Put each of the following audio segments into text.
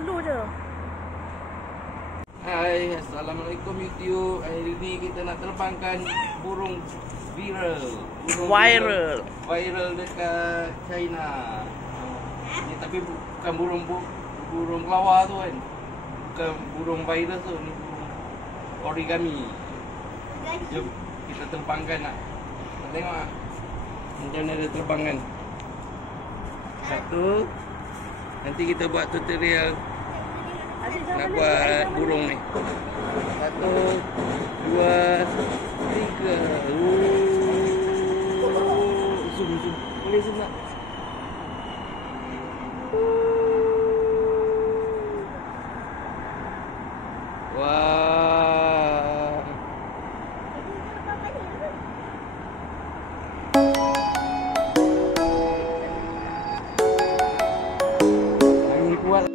slow je. Hai, Assalamualaikum YouTube. Hari ni kita nak terbangkan burung viral. Viral dekat China. Ni tapi bukan burung kelawar tu kan. Bukan burung virus tu, ni burung origami. Jom kita terbangkan nak tengok ah. Macam mana dia terbangkan. Satu. Nanti kita buat tutorial nak buat burung ni. 1, 2, 3. Zoom. Boleh zoom tak? Wah. Angin kuat.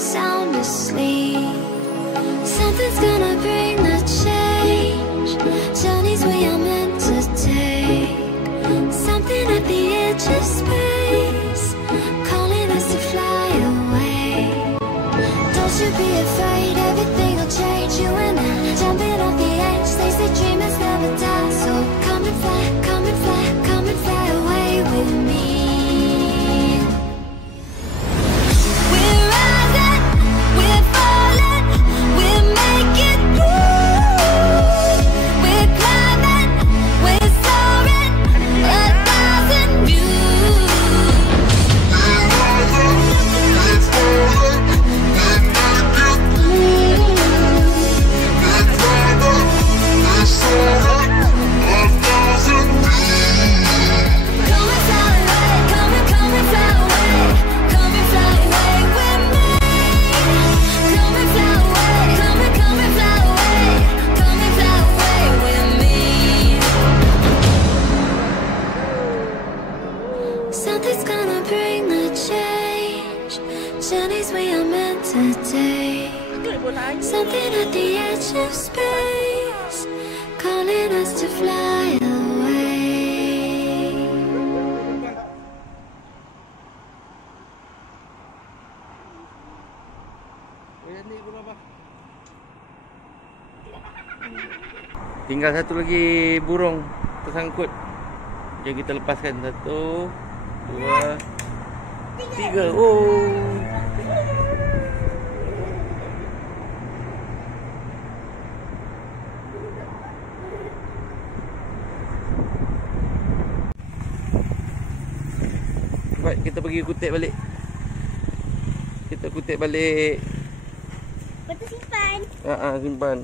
Sound asleep. Something's gonna bring the change. Journeys we are meant to take. Something at the edge of space, calling us to fly away. Don't you be afraid, everything will change. You and I, jumping off the edge. They say dreamers never die. So come and fly, come and fly, come and fly away with me. Something's gonna bring the change. Journeys we are meant to take. Something at the edge of space, calling us to fly away. Tinggal satu lagi burung tersangkut. Jom kita lepaskan. 1, 2, 3. Oh. Baik, kita pergi kutip balik. Kita kutip balik. Betul simpan. Simpan.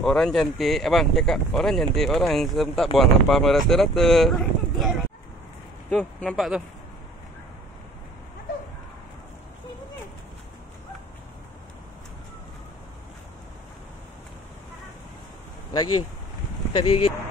Orang cantik, abang cakap orang cantik, orang tak buang apa merata-rata. Tu, nampak tu. Lagi. Cari lagi.